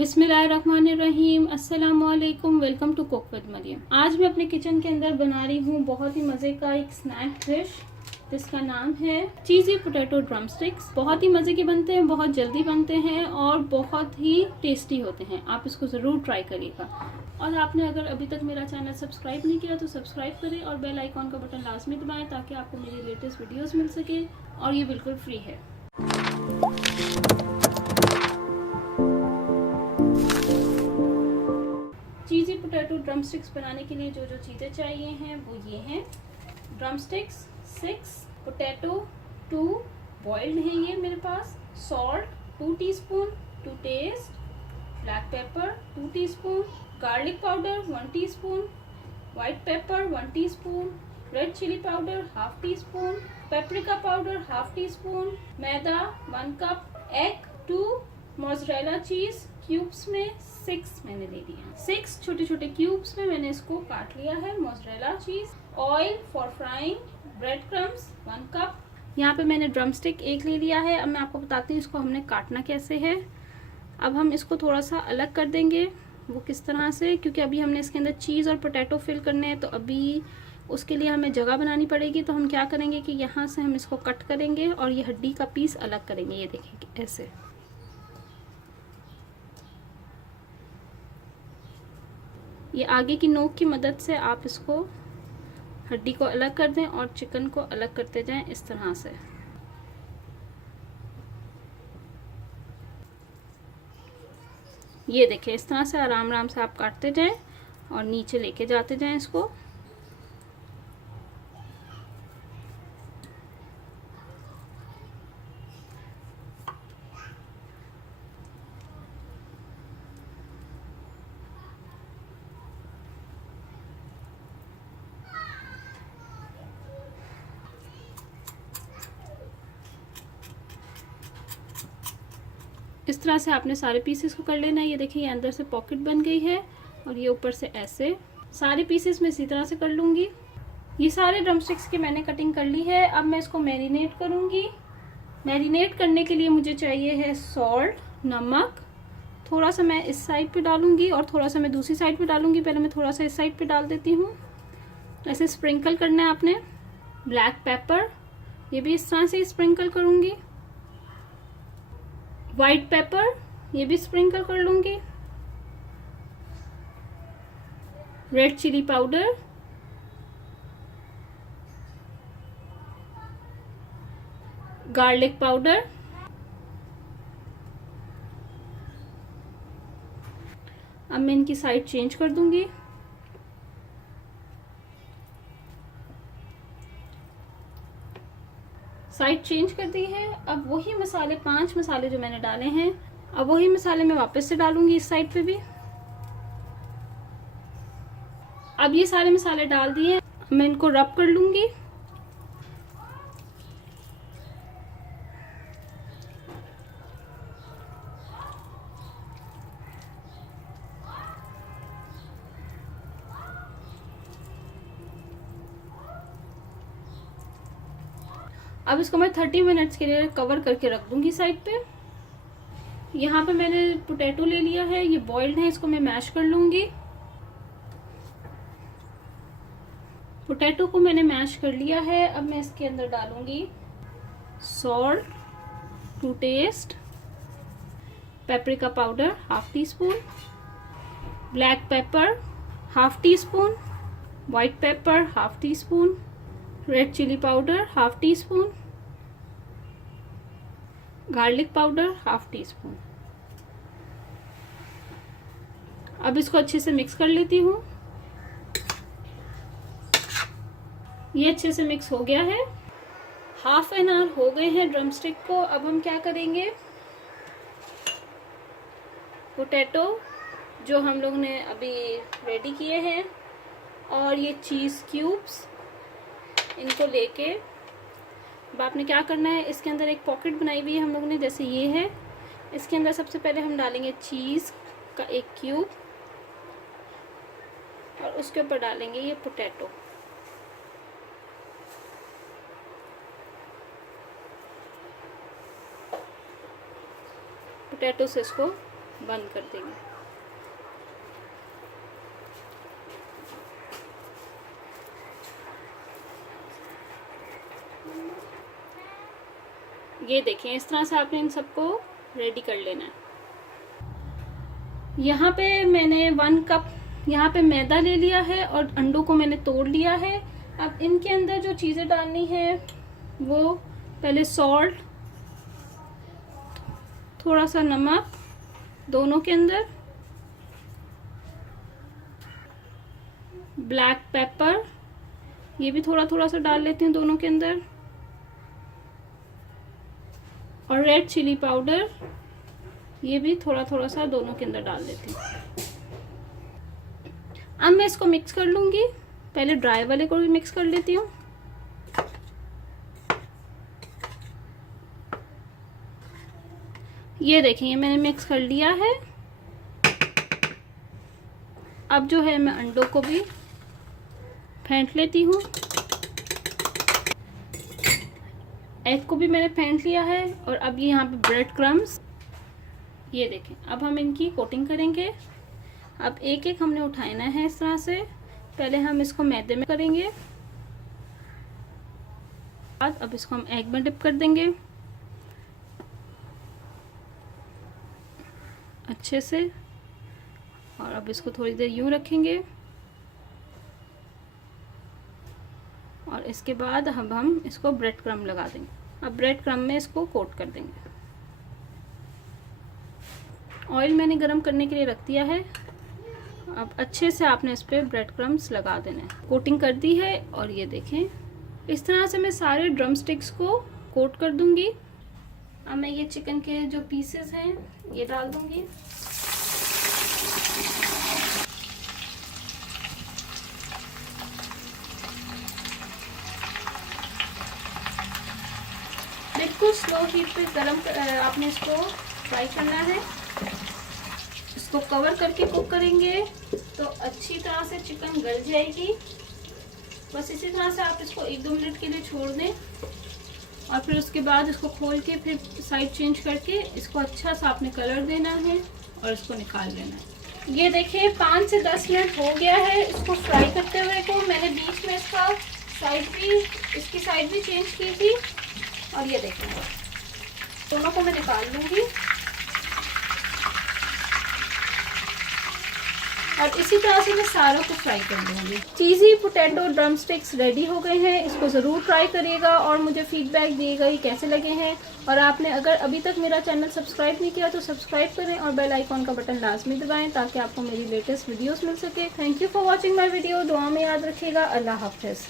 बिस्मिल्लाहिर्रहमानिर्रहीम, अस्सलामुअलैकुम। Welcome to cook with Mariam. आज मैं अपने किचन के अंदर बना रही हूँ बहुत ही मज़े का एक स्नैक डिश जिसका नाम है चीज़ी पोटैटो ड्रम स्टिक्स। बहुत ही मज़े के बनते हैं, बहुत जल्दी बनते हैं और बहुत ही टेस्टी होते हैं। आप इसको ज़रूर ट्राई करिएगा। और आपने अगर अभी तक मेरा चैनल सब्सक्राइब नहीं किया तो सब्सक्राइब करें और बेल आइकॉन का बटन लाजमी दबाएं ताकि आपको मेरी लेटेस्ट वीडियोज़ मिल सके। और ये बिल्कुल फ्री है। चीज़ी पोटैटो ड्रम स्टिक्स बनाने के लिए जो जो चीज़ें चाहिए हैं वो ये हैं। ड्रम स्टिक्स 6, पोटैटो 2 बॉइल्ड है ये मेरे पास, salt 2 teaspoon to taste, black pepper 2 teaspoon, garlic powder 1 teaspoon, white pepper 1 teaspoon, red chilli powder 1/2 teaspoon, paprika powder 1/2 teaspoon, maida 1 cup, egg 2, mozzarella cheese cubes में 6 मैंने ले लिया। 6 छोटे छोटे क्यूब्स में मैंने इसको काट लिया है मोज़रेला चीज। Oil for frying, bread crumbs 1 cup. यहाँ पे मैंने ड्रम स्टिक 1 ले लिया है। अब मैं आपको बताती हूँ इसको हमने काटना कैसे है। अब हम इसको थोड़ा सा अलग कर देंगे। वो किस तरह से, क्योंकि अभी हमने इसके अंदर चीज़ और पोटैटो फिल करने हैं तो अभी उसके लिए हमें जगह बनानी पड़ेगी। तो हम क्या करेंगे कि यहाँ से हम इसको कट करेंगे और ये हड्डी का पीस अलग करेंगे। ये देखिए ऐसे। ये आगे की नोक की मदद से आप इसको हड्डी को अलग कर दें और चिकन को अलग करते जाएं इस तरह से। ये देखिए इस तरह से आराम आराम से आप काटते जाएं और नीचे लेके जाते जाएं इसको। इस तरह से आपने सारे पीसेस को कर लेना है। ये देखिए ये अंदर से पॉकेट बन गई है और ये ऊपर से ऐसे। सारे पीसेस मैं इसी तरह से कर लूँगी। ये सारे ड्रम स्टिक्स की मैंने कटिंग कर ली है। अब मैं इसको मैरिनेट करूँगी। मैरिनेट करने के लिए मुझे चाहिए है सॉल्ट, नमक। थोड़ा सा मैं इस साइड पे डालूँगी और थोड़ा सा मैं दूसरी साइड पे डालूँगी। पहले मैं थोड़ा सा इस साइड पे डाल देती हूँ। ऐसे स्प्रिंकल करना है आपने। ब्लैक पेपर, ये भी इस तरह से स्प्रिंकल करूँगी। वाइट पेपर, ये भी स्प्रिंकल कर लूंगी। Red chilli powder, garlic powder, अब मैं इनकी साइड चेंज कर दूंगी। साइड चेंज कर दी है। अब वही मसाले, 5 मसाले जो मैंने डाले हैं, अब वही मसाले मैं वापस से डालूंगी इस साइड पे भी। अब ये सारे मसाले डाल दिए, मैं इनको रब कर लूंगी। अब इसको मैं 30 मिनट्स के लिए कवर करके रख दूंगी साइड पे। यहाँ पे मैंने पोटैटो ले लिया है, ये बॉइल्ड है, इसको मैं मैश कर लूंगी। पोटैटो को मैंने मैश कर लिया है। अब मैं इसके अंदर डालूंगी salt to taste, paprika powder 1/2 teaspoon, black pepper 1/2 teaspoon, white pepper 1/2 teaspoon, red chilli powder 1/2 teaspoon, garlic powder 1/2 teaspoon. अब इसको अच्छे से मिक्स कर लेती हूँ। ये अच्छे से मिक्स हो गया है। 1/2 एन आवर हो गए हैं ड्रम स्टिक को। अब हम क्या करेंगे, पोटैटो जो हम लोग ने अभी रेडी किए हैं और ये चीज़ क्यूब्स, इनको लेके अब आपने क्या करना है, इसके अंदर एक पॉकेट बनाई हुई है हम लोग ने, जैसे ये है। इसके अंदर सबसे पहले हम डालेंगे चीज़ का एक क्यूब और उसके ऊपर डालेंगे ये पोटैटो। पोटैटो से इसको बंद कर देंगे। ये देखें, इस तरह से आपने इन सबको रेडी कर लेना है। यहाँ पे मैंने 1 कप यहाँ पे मैदा ले लिया है और अंडों को मैंने तोड़ लिया है। अब इनके अंदर जो चीज़ें डालनी है वो पहले सॉल्ट, थोड़ा सा नमक दोनों के अंदर, ब्लैक पेपर ये भी थोड़ा थोड़ा सा डाल लेती हूँ दोनों के अंदर, और रेड चिली पाउडर ये भी थोड़ा थोड़ा सा दोनों के अंदर डाल देती हूँ। अब मैं इसको मिक्स कर लूंगी। पहले ड्राई वाले को भी मिक्स कर लेती हूँ। ये देखिए, ये मैंने मिक्स कर लिया है। अब जो है मैं अंडों को भी फेंट लेती हूँ। एग को भी मैंने फेंट लिया है। और अब ये यहाँ पे ब्रेड क्रम्स, ये देखें। अब हम इनकी कोटिंग करेंगे। अब एक एक हमने उठाना है इस तरह से। पहले हम इसको मैदे में करेंगे, अब इसको हम एग में डिप कर देंगे अच्छे से। और अब इसको थोड़ी देर यूं रखेंगे और इसके बाद अब हम इसको ब्रेड क्रम्ब लगा देंगे। अब ब्रेड क्रम्ब में इसको कोट कर देंगे। ऑयल मैंने गरम करने के लिए रख दिया है। अब अच्छे से आपने इस पर ब्रेड क्रम्ब्स लगा देना है। कोटिंग कर दी है और ये देखें, इस तरह से मैं सारे ड्रम स्टिक्स को कोट कर दूंगी। अब मैं ये चिकन के जो पीसेस हैं ये डाल दूंगी। बिल्कुल स्लो हीट पे गरम आपने इसको फ्राई करना है। इसको कवर करके कुक करेंगे तो अच्छी तरह से चिकन गल जाएगी। बस इसी तरह से आप इसको 1-2 मिनट के लिए छोड़ दें और फिर उसके बाद इसको खोल के फिर साइड चेंज करके इसको अच्छा सा आपने कलर देना है और इसको निकाल लेना है। ये देखिए 5 से 10 मिनट हो गया है इसको फ्राई करते हुए को। मैंने बीच में इसकी साइड भी चेंज की थी। और ये देखें, दोनों को मैं निकाल लूँगी और इसी तरह से मैं सारों को फ्राई कर दूँगी। चीज़ी पोटैटो ड्रम स्टिक्स रेडी हो गए हैं। इसको ज़रूर ट्राई करिएगा और मुझे फीडबैक दिएगा ये कैसे लगे हैं। और आपने अगर अभी तक मेरा चैनल सब्सक्राइब नहीं किया तो सब्सक्राइब करें और बेल आइकॉन का बटन लाजमी दबाएं ताकि आपको मेरी लेटेस्ट वीडियोस मिल सके। Thank you for watching my video. दुआ में याद रखिएगा। अल्लाह हाफ़िज़।